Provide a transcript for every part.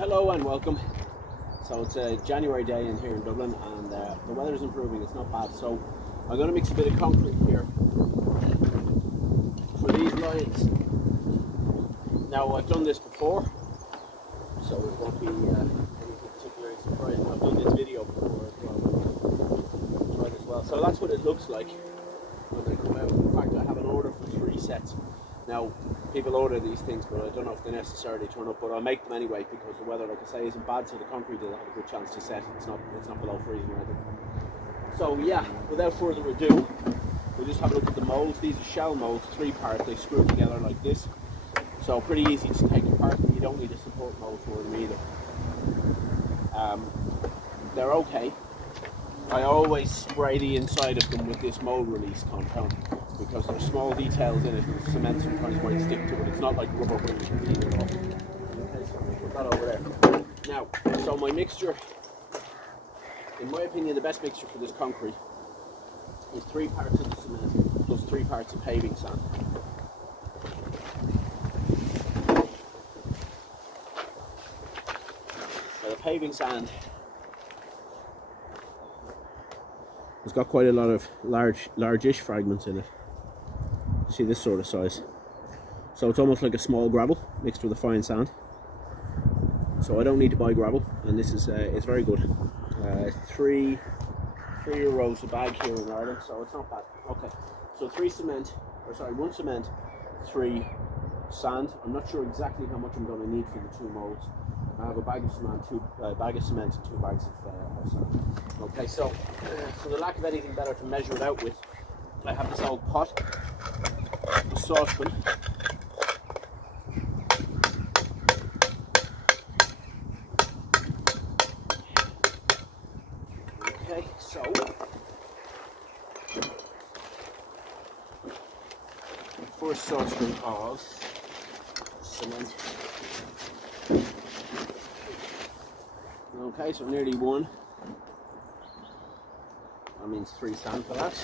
Hello and welcome. So it's a January day in here in Dublin, and the weather is improving. It's not bad. So I'm going to mix a bit of concrete here for these lines. Now I've done this before, so it won't be anything particularly surprising. I've done this video before as well. So that's what it looks like when they come out. In fact, I have an order for 3 sets. Now, people order these things, but I don't know if they necessarily turn up. But I'll make them anyway because the weather, like I say, isn't bad. So the concrete will have a good chance to set. It's not below freezing or anything. So yeah, without further ado, we'll just have a look at the molds. These are shell molds, 3-part. They screw together like this. So pretty easy to take apart. And you don't need a support mold for them either. They're okay. I always spray the inside of them with this mold release compound, because there's small details in it and cement sometimes might stick to it. It's not like rubber where you can clean it off. Okay, so I'll put that over there. Now, so my mixture, in my opinion, the best mixture for this concrete is 3 parts of the cement plus 3 parts of paving sand. Now the paving sand has got quite a lot of large-ish fragments in it. You see this sort of size. So it's almost like a small gravel mixed with a fine sand. So I don't need to buy gravel, and this is it's very good. It's €3 a bag here in Ireland, so it's not bad. Okay, so 1 cement, 3 sand. I'm not sure exactly how much I'm going to need for the 2 molds. I have a bag of cement, 2 bags of cement, and 2 bags of sand. Okay, so for the lack of anything better to measure it out with, I have this old pot, a saucepan, okay, so first saucepan of cement. Okay, so nearly 1. That means 3 sand for that.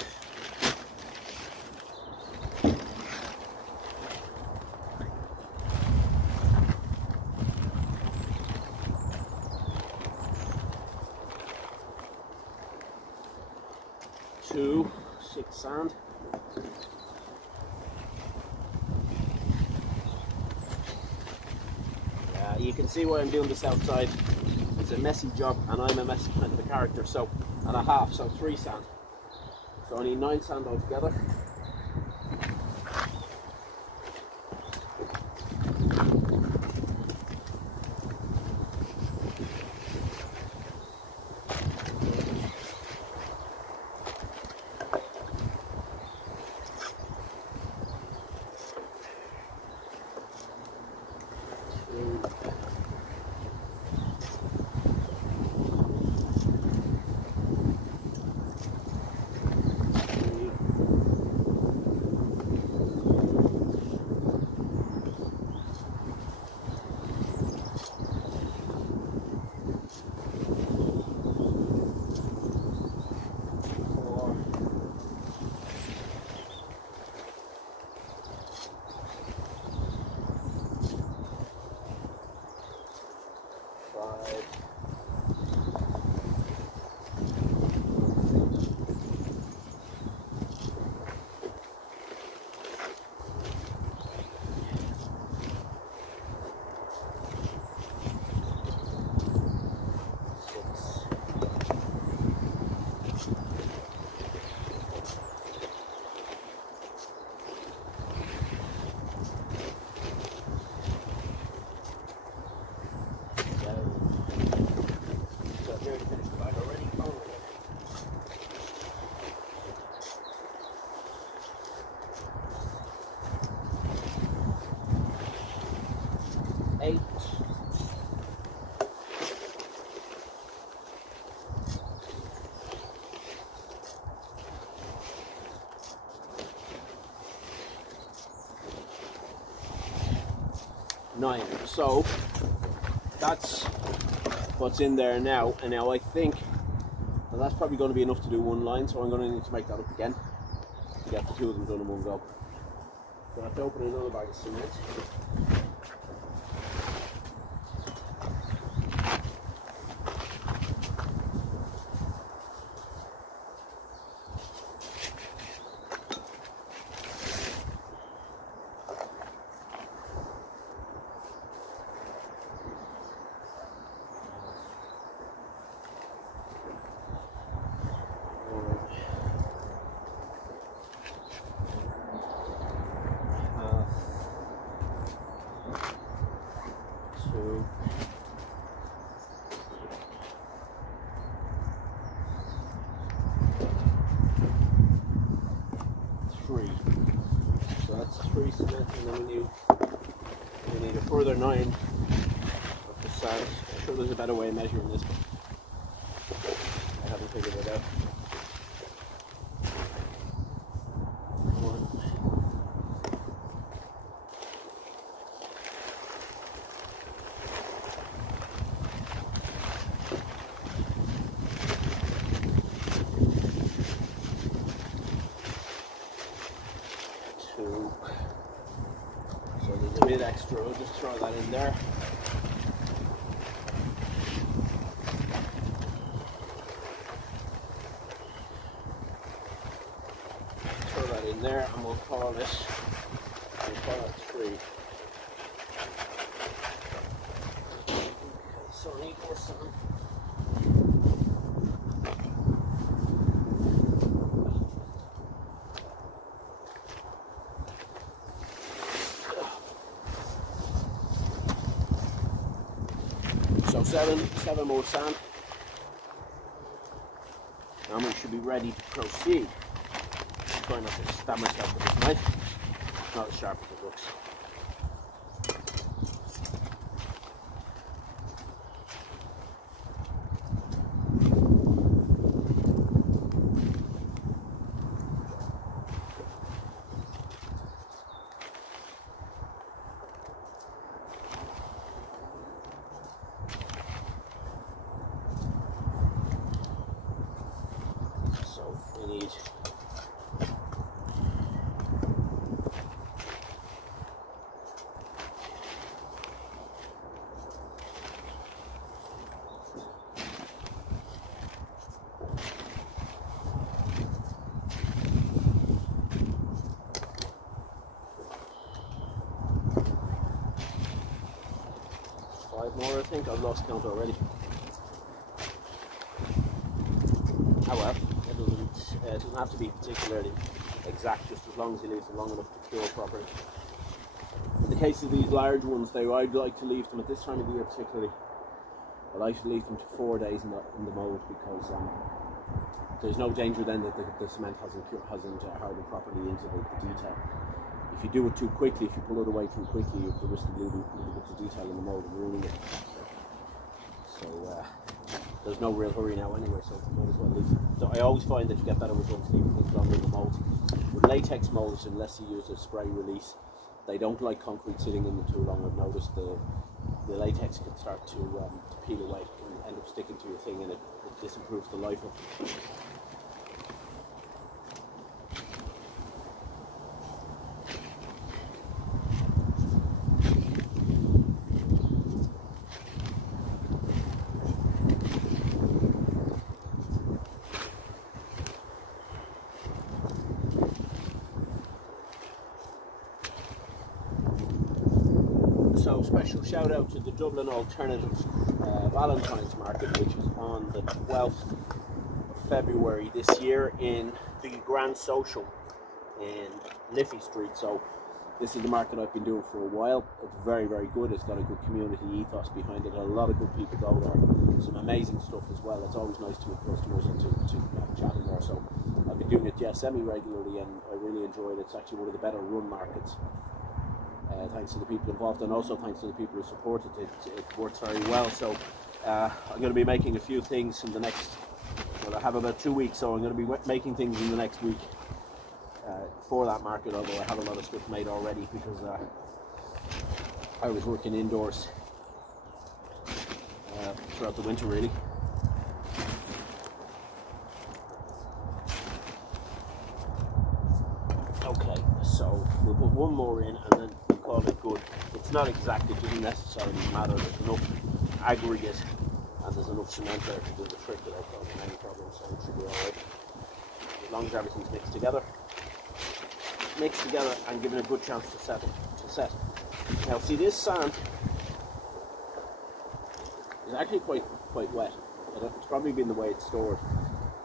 Two, 6 sand. You can see why I'm doing this outside. It's a messy job, and I'm a messy kind of a character. So, and a half, so 3 sand. So I need 9 sand altogether. Nine. So that's what's in there now, and now I think that that's probably going to be enough to do 1 line, so I'm going to need to make that up again to get the 2 of them done in 1 go. So I have to open another bag of cement. further 9 of the sand. I'm sure there's a better way of measuring this, but I haven't figured it out. 1, 2. So there's a bit extra, I'll just throw that in there. Throw that in there and we'll call it 3. Okay, so I need more sand. So 7 more sand, and we should be ready to proceed. I'm trying not to stab myself with this knife. It's not as sharp as it looks. We need 5 more, I think. I've lost count already. Oh well, it doesn't have to be particularly exact, just as long as it leaves it long enough to cure properly. In the case of these large ones, I'd like to leave them at this time of the year particularly. I like to leave them to 4 days in the mould, because there's no danger then that the cement hasn't hardened properly into the detail. If you do it too quickly, if you pull it away too quickly, you have the risk of losing little bits of detail in the mould and ruining it. So there's no real hurry now anyway, so you might as well leave. So I always find that you get better results leaving things longer in the mould. With latex molds, unless you use a spray release, they don't like concrete sitting in them too long. I've noticed the latex can start to peel away and end up sticking to your thing, and it disimproves the life of it. So special shout out to the Dublin Alternatives Valentine's Market, which is on the 12th of February this year in the Grand Social in Liffey Street. So this is the market I've been doing for a while. It's very, very good. It's got a good community ethos behind it. A lot of good people go there. Some amazing stuff as well. It's always nice to meet customers and to chat in there. So I've been doing it semi-regularly, and I really enjoy it. It's actually one of the better run markets. Thanks to the people involved, and also thanks to the people who support it. It works very well. So I'm going to be making a few things in the next, well, I have about 2 weeks, so I'm going to be making things in the next week for that market, although I have a lot of stuff made already, because I was working indoors throughout the winter really. Okay, so we'll put one more in and then we'll call it good. It's not exact, it doesn't necessarily matter. There's enough aggregate and there's enough cement there to do the trick without causing any problems, so it should be alright. As long as everything's mixed together and given a good chance to set. Now see, this sand is actually quite wet. It's probably been the way it's stored.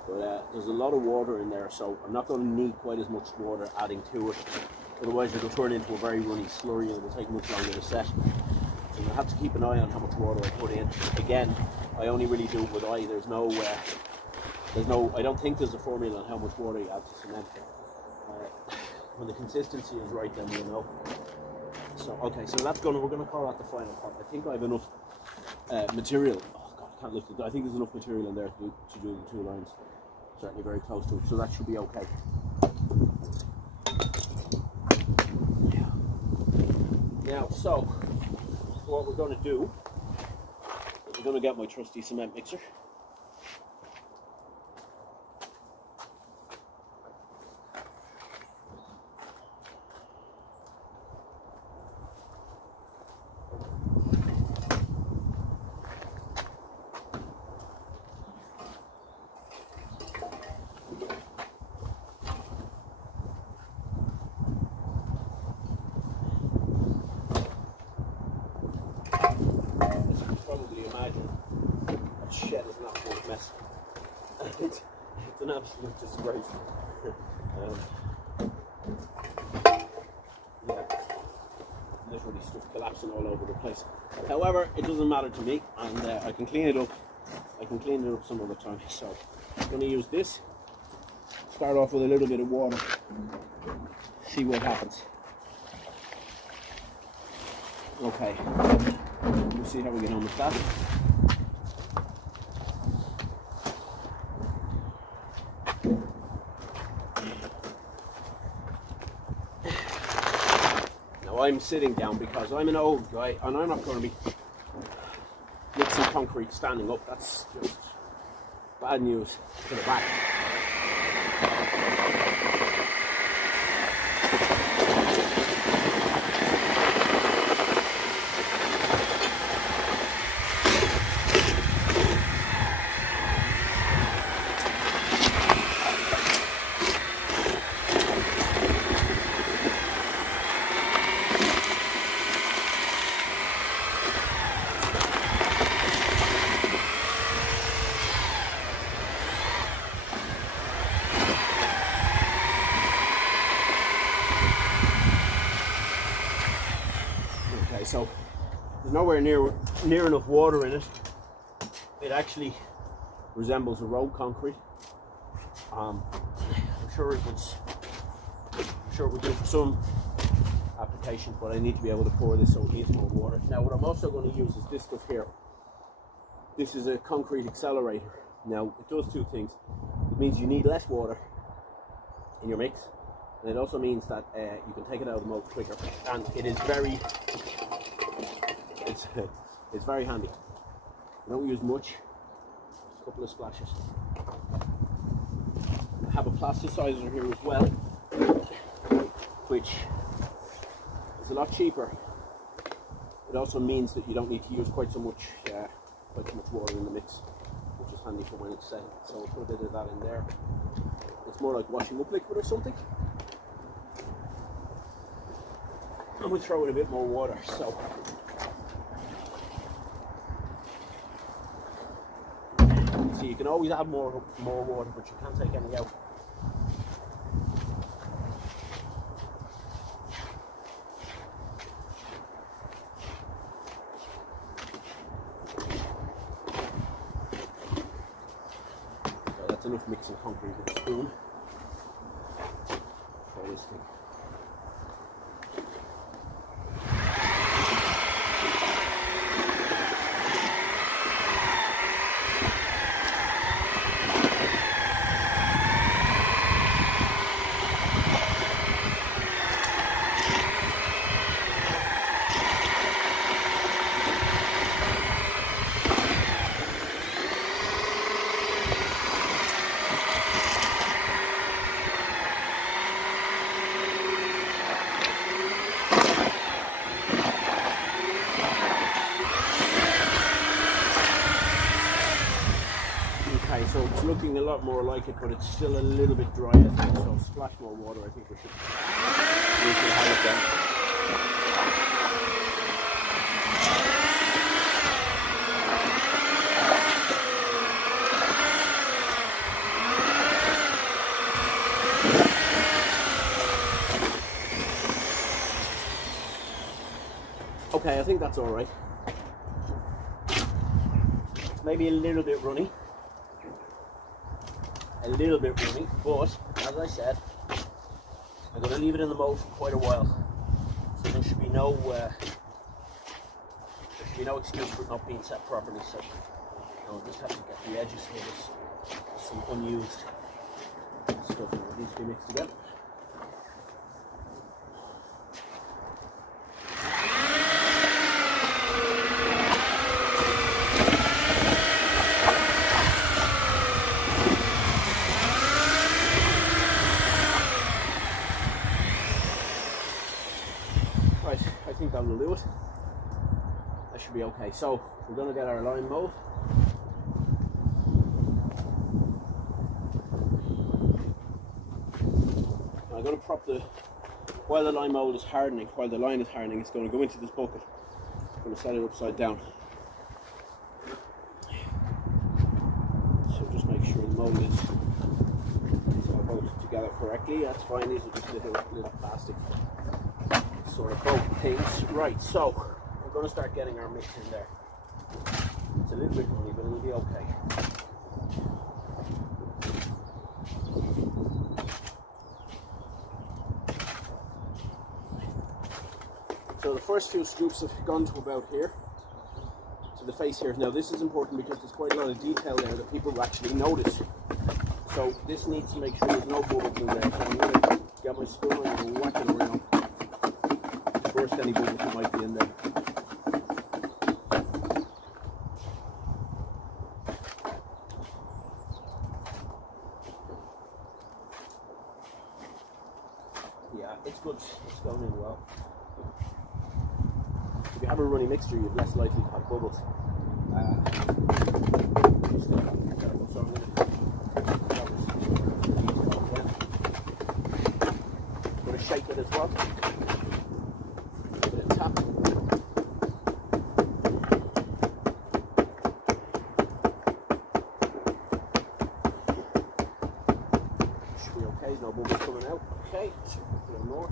But there's a lot of water in there, so I'm not going to need quite as much water adding to it. Otherwise it'll turn into a very runny slurry and it will take much longer to set. So I'm going to have to keep an eye on how much water I put in. Again, I only really do it with eye. I don't think there's a formula on how much water you add to cement. When the consistency is right, then you'll know. So okay, so that's we're gonna call that the final part. I think I have enough material. Oh god, I can't lift it. I think there's enough material in there to do the 2 lines. Certainly very close to it, so that should be okay. Now, so what we're going to do is we're going to get my trusty cement mixer. Shed is an absolute mess. It's an absolute disgrace. Yeah, literally stuff collapsing all over the place. However, it doesn't matter to me, and I can clean it up. I can clean it up some other time. So I'm going to use this. Start off with a little bit of water. See what happens. Okay. We'll see how we get on with that. I'm sitting down because I'm an old guy and I'm not going to be mixing concrete standing up. That's just bad news to the back. So there's nowhere near enough water in it. It actually resembles a road concrete. I'm sure it would do for some applications, but I need to be able to pour this so it needs more water. Now what I'm also going to use is this stuff here. This is a concrete accelerator. Now it does 2 things. It means you need less water in your mix, and it also means that you can take it out of the mold quicker, and it is very it's very handy. I don't use much, just a couple of splashes. I have a plasticizer here as well, which is a lot cheaper. It also means that you don't need to use quite so much water in the mix, which is handy for when it's set. So I'll put a bit of that in there. It's more like washing up liquid or something. And we'll throw in a bit more water. So you can always add more water, but you can't take any out. So that's enough mixing concrete with a spoon for this thing. Okay, so it's looking a lot more like it, but it's still a little bit dry, I think. So splash more water. I think we should have it then. Okay, I think that's all right. It's maybe a little bit runny. But as I said, I'm going to leave it in the mold for quite a while, so there should be no excuse for it not being set properly. So I'll just have to get the edges here. There's some unused stuff that needs to be mixed together. Right, I think that will do it. That should be okay. So we're going to get our lime mold. I'm going to prop while the lime mold is hardening, while the line is hardening, it's going to go into this bucket. I'm going to set it upside down. So just make sure the mold is all bolted together correctly. That's fine. These are just little plastic sort of bolt things. Right, so we're going to start getting our mix in there. It's a little bit runny, but it'll be okay. So the first two scoops have gone to about here, to the face here. Now this is important because there's quite a lot of detail there that people will actually notice. So this needs to make sure there's no bubbles in there. So I'm going to get my spoon and whack it around to burst any bubbles that might be in there. Yeah, it's good. It's going in well. If you have a runny mixture, you're less likely to have bubbles. So I'm going to shake it as well. Give it a tap. Should be okay. No bubbles coming out. Okay, a little more.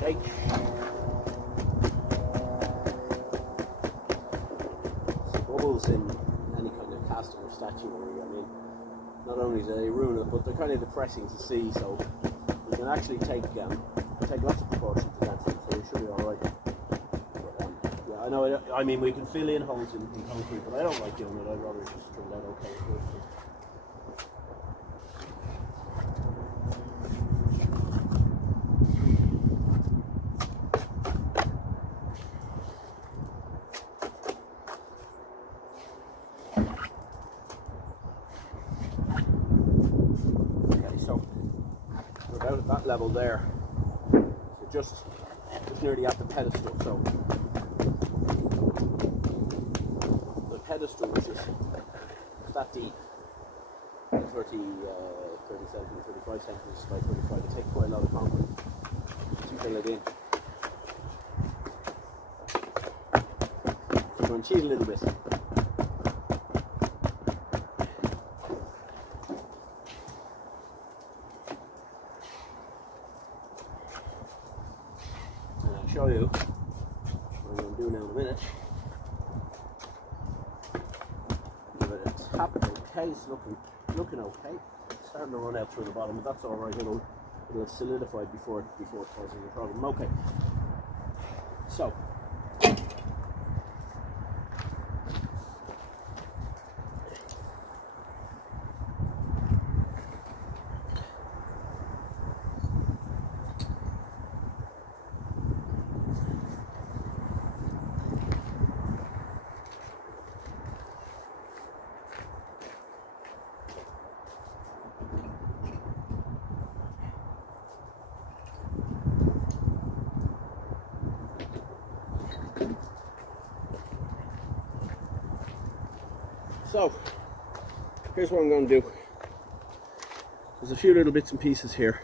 Shake. Bubbles in any kind of casting or statuary, I mean, not only do they ruin it, but they're kind of depressing to see, so you can actually take lots of precautions against them, so you should be alright. Yeah, I know, I mean, we can fill in holes in concrete, but I don't like doing it. I'd rather just turn that okay first. Out at that level there, so just nearly at the pedestal. So the pedestal, which is that deep, 30, 37, 35 centimeters by 35, it takes quite a lot of concrete to fill it in. So you're going to cheat a little bit. Show you what I'm going to do now in a minute. Give it a tap. Okay, it's looking okay. It's starting to run out through the bottom, but that's all right. It'll solidify before it causes a problem. Okay. So. So, here's what I'm going to do. There's a few little bits and pieces here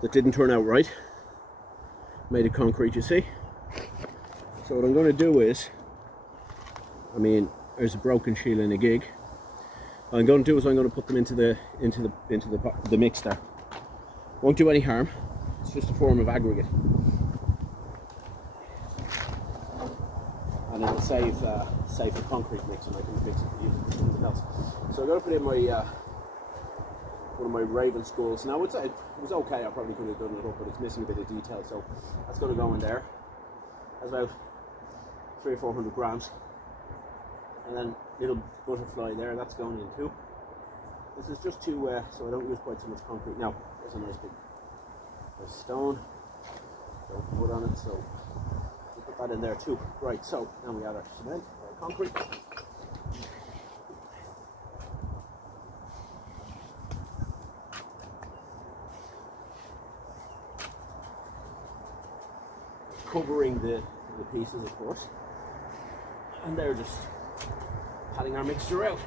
that didn't turn out right. made of concrete, you see. So what I'm going to do is, I mean, there's a broken shield and a gig. What I'm going to do is I'm going to put them into the mix there. Won't do any harm. It's just a form of aggregate, and it'll save the concrete mix, and I can mix it and use it for something else. So I'm going to put in my one of my raven skulls. Now I would say it was okay. I probably could have done it up, but it's missing a bit of detail. So that's going to go in there. That's about 300 or 400 grams. And then little butterfly there, that's going in too. This is just to so I don't use quite so much concrete. Now there's a nice big stone. Don't put on it, so we'll put that in there too. Right, so now we add our cement, our concrete. Covering the pieces, of course, and they're just patting our mixture out.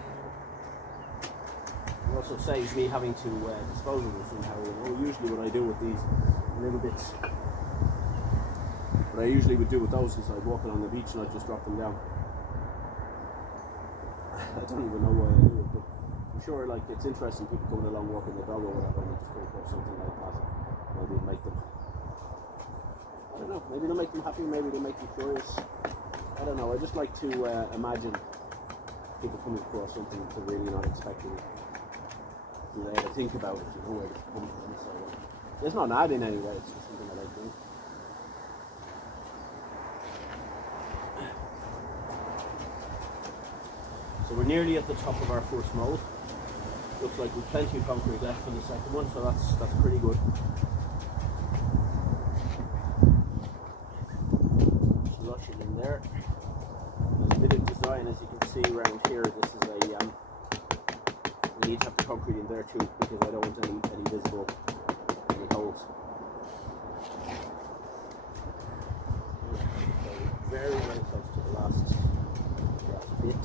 It also saves me having to dispose of them somehow. You know, usually what I do with these little bits, what I usually would do with those is I'd walk along the beach and I'd just drop them down. I don't even know why I do it, but I'm sure like it's interesting, people coming along walking the dog or whatever, and they just come across something like that. Maybe it'll make them, I don't know, maybe they'll make them happy, maybe they'll make them curious. I don't know, I just like to imagine people coming across something that they're really not expecting. And they have to think about it, you know, where it's come from. So it's not an ad in any way, it's just something that I do. So we're nearly at the top of our first mold. Looks like we've plenty of concrete left for the second one, so that's pretty good. Slush it in there. There's a bit of design, as you can see around here. This is a we need to have the concrete in there too, because I don't want any visible holes. So very, very close to the last bit.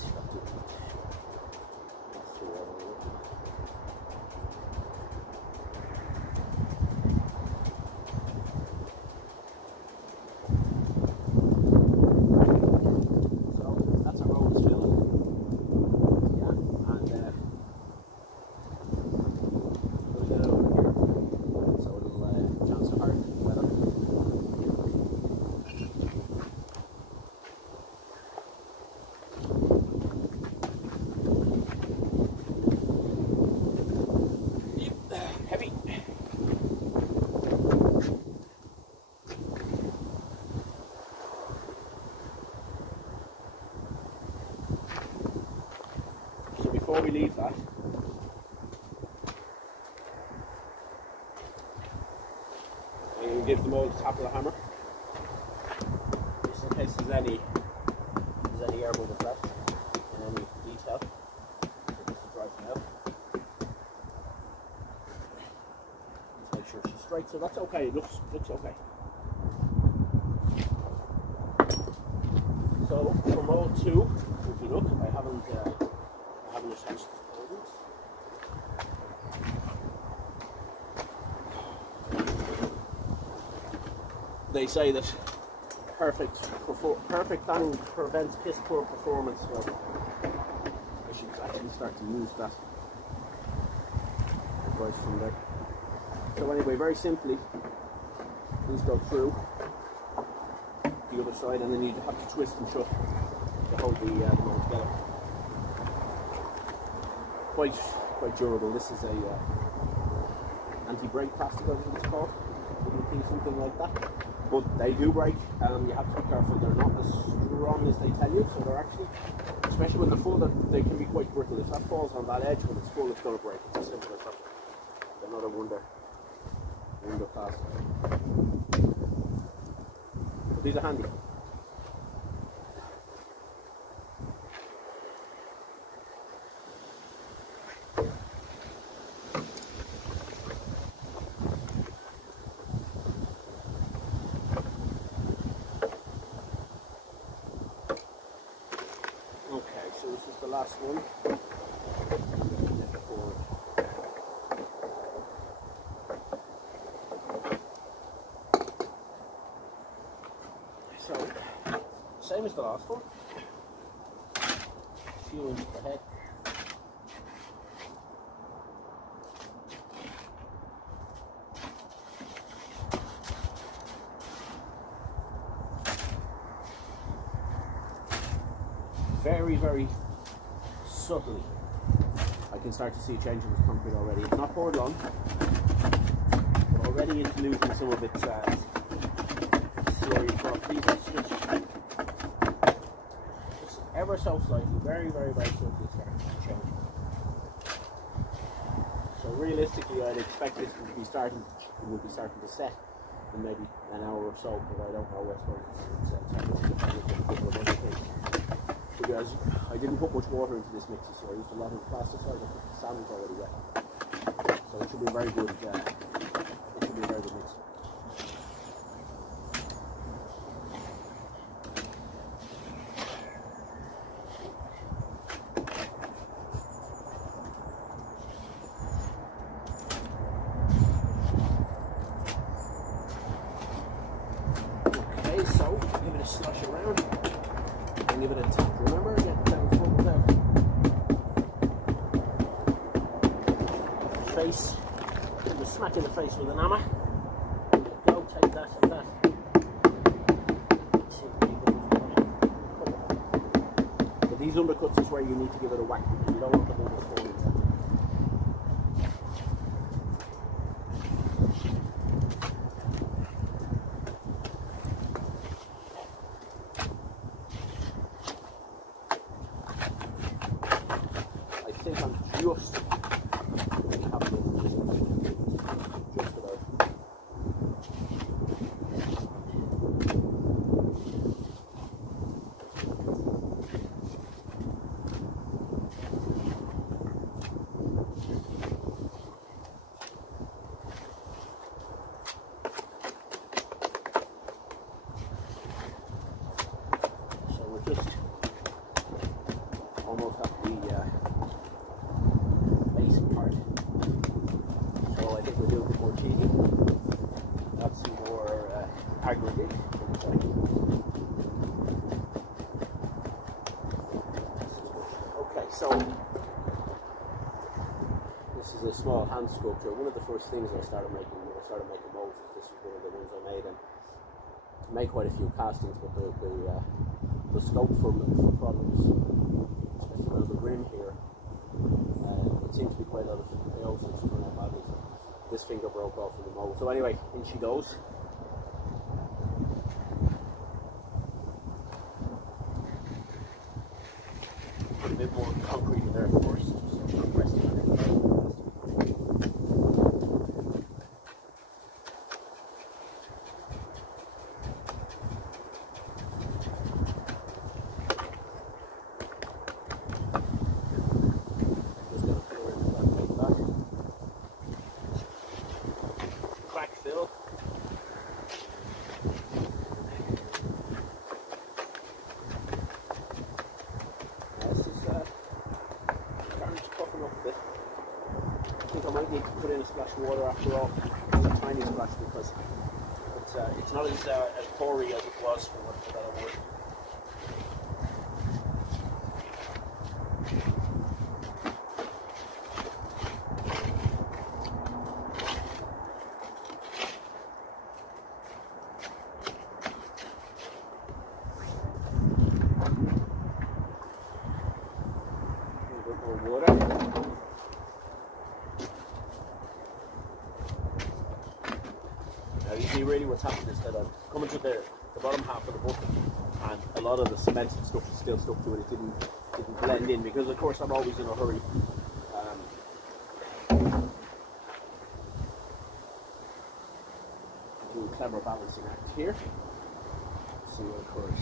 Before we leave that, I'm going to give them all the tap of the hammer, just in case there's any air bubbles left in any detail. So this is dry now. Just make sure she's straight, so that's okay. It looks okay. So for mold 2, if you look, I haven't attached the holders. They say that perfect planning prevents piss poor performance, so I should actually start to use that advice from there. So anyway, very simply, these go through the other side, and then you have to twist them shut to hold the mold together. Quite durable. This is a anti-break plastic, I think it's called. Something like that. But they do break. You have to be careful. They're not as strong as they tell you. So they're actually, especially when they're full, they can be quite brittle. If that falls on that edge when it's full, it's going to break. It's as simple as that. They're not a wonder plastic. But these are handy. So this is the last one. same as the last one. A few inches per head. Very, very subtly, I can start to see a change in this concrete already. It's not poured long, but already it's losing some of its slurry properties. It's just ever so slightly, very, very, very slightly starting to change. So realistically, I'd expect this would be starting to set in maybe an hour or so, but I don't know whether it's because I didn't put much water into this mixer, so I used a lot of plasticide. The salmon's already wet, so it should be a very good. It should be a very good mixer. Okay, so give it a slush around and give it a tap. Remember, get that bubbled out. Face, give it a smack in the face with an hammer. Go, take that and that. But these undercuts is where you need to give it a whack because you don't want the bubbles falling down. I think I'm just about. So we're just almost at the base part. So I think we'll do a bit more cheating. That's some more aggregate. Okay, so this is a small hand sculpture. One of the first things I started making when I started making molds, this was one of the ones I made, and I made quite a few castings, but the scope for problems, especially around the rim here, it seems to be quite a lot of fails and turn out badly. So this finger broke off in the mold. So anyway, in she goes. Put a bit more concrete in there first, so I'm not resting on it. I might need to put in a splash of water after all, a tiny splash, because it's not as porous as it was for what that wood. A bit more water. You see really what's happening is that I'm coming to the bottom half of the bucket, and a lot of the cement and stuff is still stuck to it. It didn't blend in, because of course I'm always in a hurry. Do a clever balancing act here. See what occurs.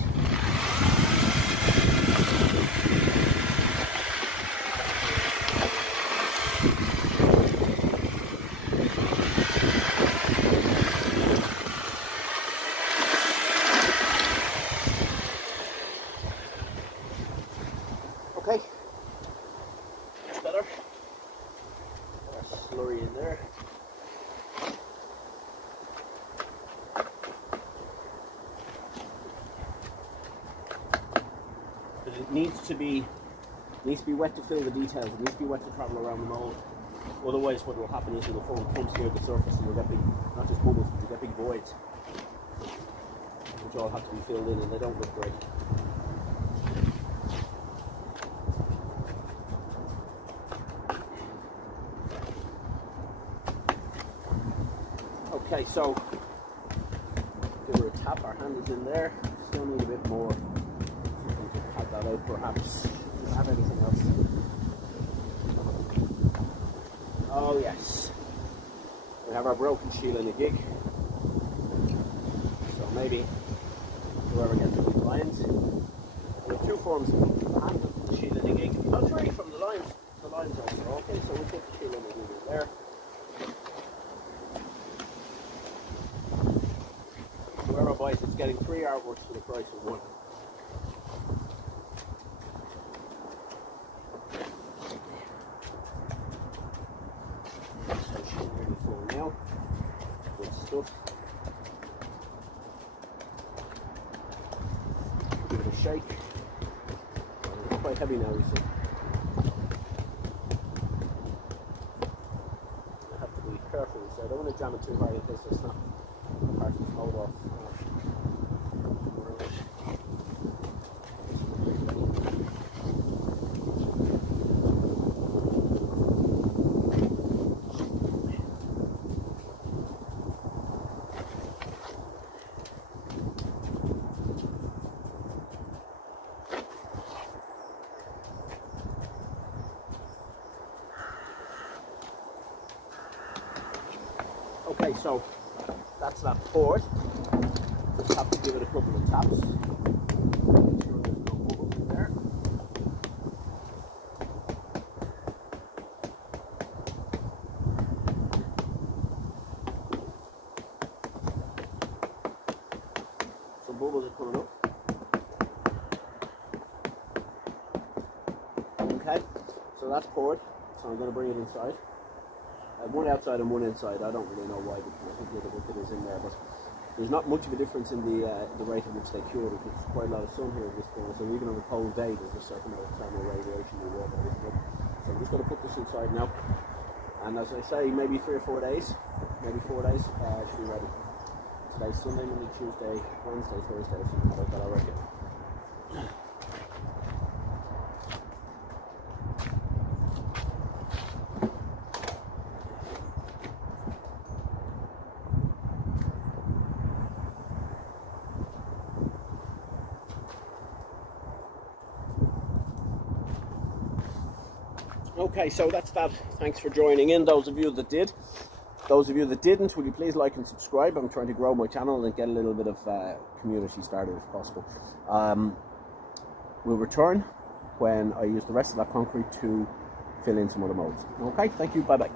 Okay, much better. There's slurry in there. But it needs to be wet to fill the details. It needs to be wet to travel around the mold. Otherwise, what will happen is the foam comes near the surface, and you'll get big, not just bubbles, but you get big voids, which all have to be filled in, and they don't look great. Okay, so give her a tap. Our hand is in there. Still need a bit more. Something to pad that out, perhaps. Do you have anything else? Oh yes, we have our broken shield in a gig. So maybe whoever gets the big lines. We have two forms of handle from the shield in a gig. Oh, sorry, from the lines. The lines also. Okay, so we'll put the shield in a gig there. Whoever buys it's getting 3 artworks for the price of 1. So she's really full now. Good stuff. Give it a shake. It's quite heavy now, you see. I have to be careful, so I don't want to jam it too hard in case I snap part of the mold off. Okay, so that's that poured. Just have to give it a couple of taps. Make sure there's no bubbles in there. Some bubbles are coming up. Okay, so that's poured. So I'm going to bring it inside. One outside and one inside. I don't really know why, because I think the other bucket is in there, but there's not much of a difference in the rate at which they cure, because there's quite a lot of sun here at this point, so even on a cold day there's a certain amount of thermal radiation in the water. So I'm just going to put this inside now, and as I say, maybe 3 or 4 days, maybe 4 days, should be ready. Today's Sunday, Monday, Tuesday, Wednesday, Thursday, or something like that, I reckon. Okay, so that's that. Thanks for joining in, those of you that did. Those of you that didn't, will you please like and subscribe? I'm trying to grow my channel and get a little bit of community started if possible. We'll return when I use the rest of that concrete to fill in some other molds. Okay, thank you, bye bye.